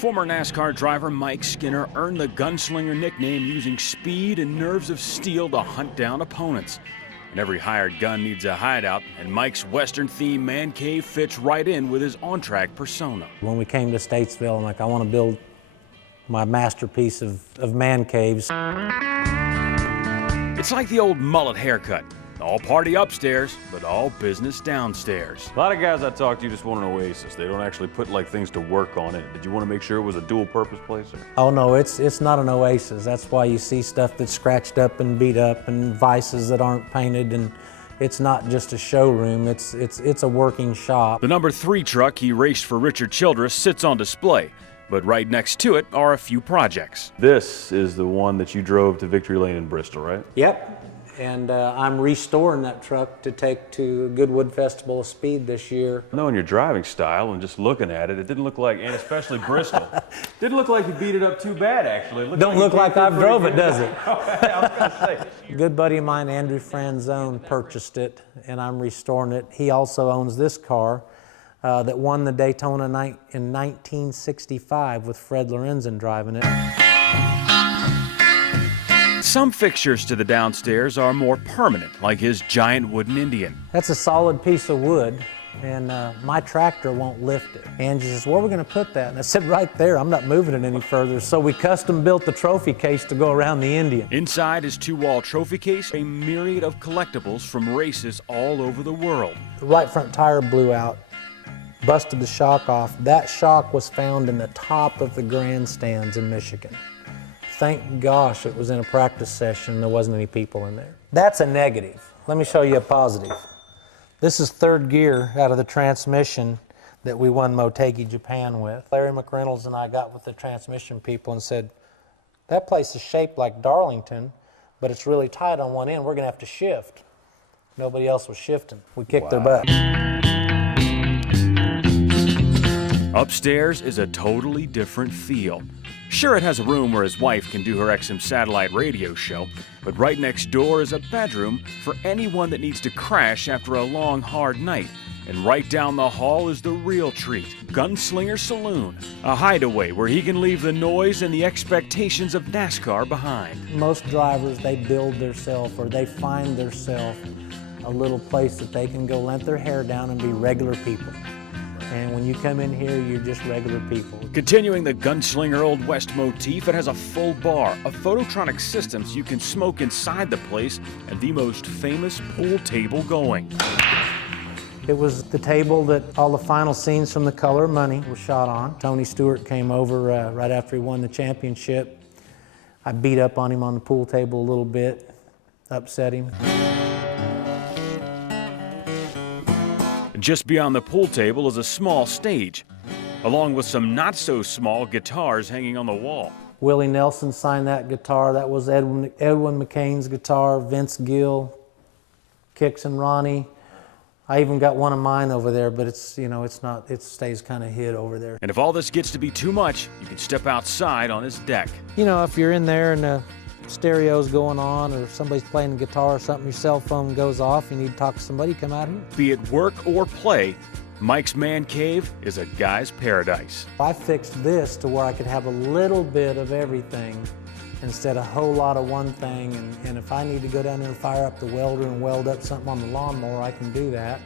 Former NASCAR driver Mike Skinner earned the gunslinger nickname using speed and nerves of steel to hunt down opponents. And every hired gun needs a hideout, and Mike's Western-themed man cave fits right in with his on-track persona. When we came to Statesville, I'm like, I want to build my masterpiece of man caves. It's like the old mullet haircut. All party upstairs, but all business downstairs. A lot of guys I talk to just want an oasis. They don't actually put like things to work on it. Did you want to make sure it was a dual purpose place? Or? Oh no, it's not an oasis. That's why you see stuff that's scratched up and beat up and vices that aren't painted, and it's not just a showroom, it's a working shop. The number 3 truck he raced for Richard Childress sits on display, but right next to it are a few projects. This is the one that you drove to Victory Lane in Bristol, right? Yep. And I'm restoring that truck to take to Goodwood Festival of Speed this year. Knowing your driving style and just looking at it, it didn't look like, and especially Bristol, didn't look like you beat it up too bad, actually. Don't look like I've drove it, does it? I was gonna say. A good buddy of mine, Andrew Franzone, purchased it, and I'm restoring it. He also owns this car that won the Daytona in 1965 with Fred Lorenzen driving it. Some fixtures to the downstairs are more permanent, like his giant wooden Indian. That's a solid piece of wood, and my tractor won't lift it. Angie says, where are we going to put that? And I said, right there. I'm not moving it any further. So we custom built the trophy case to go around the Indian. Inside his 2-wall trophy case, a myriad of collectibles from races all over the world. The right front tire blew out, busted the shock off. That shock was found in the top of the grandstands in Michigan. Thank gosh it was in a practice session, there wasn't any people in there. That's a negative. Let me show you a positive. This is third gear out of the transmission that we won Motegi Japan with. Larry McReynolds and I got with the transmission people and said, that place is shaped like Darlington, but it's really tight on one end. We're going to have to shift. Nobody else was shifting. We kicked their butt. Upstairs is a totally different feel. Sure, it has a room where his wife can do her XM satellite radio show, but right next door is a bedroom for anyone that needs to crash after a long, hard night. And right down the hall is the real treat, Gunslinger Saloon, a hideaway where he can leave the noise and the expectations of NASCAR behind. Most drivers, they build theirself or they find theirself a little place that they can go let their hair down and be regular people. And when you come in here, you're just regular people. Continuing the Gunslinger Old West motif, it has a full bar, a phototronic system so you can smoke inside the place, and the most famous pool table going. It was the table that all the final scenes from The Color of Money were shot on. Tony Stewart came over right after he won the championship. I beat up on him on the pool table a little bit, upset him. Just beyond the pool table is a small stage, along with some not-so-small guitars hanging on the wall. Willie Nelson signed that guitar. That was Edwin McCain's guitar, Vince Gill, Kix and Ronnie. I even got one of mine over there, but it's, you know, it's not, it stays kind of hid over there. And if all this gets to be too much, you can step outside on his deck. You know, if you're in there and the stereo's going on or somebody's playing the guitar or something, your cell phone goes off, you need to talk to somebody, come out here. Be it work or play, Mike's Man Cave is a guy's paradise. I fixed this to where I could have a little bit of everything instead of a whole lot of one thing, and if I need to go down there and fire up the welder and weld up something on the lawnmower, I can do that.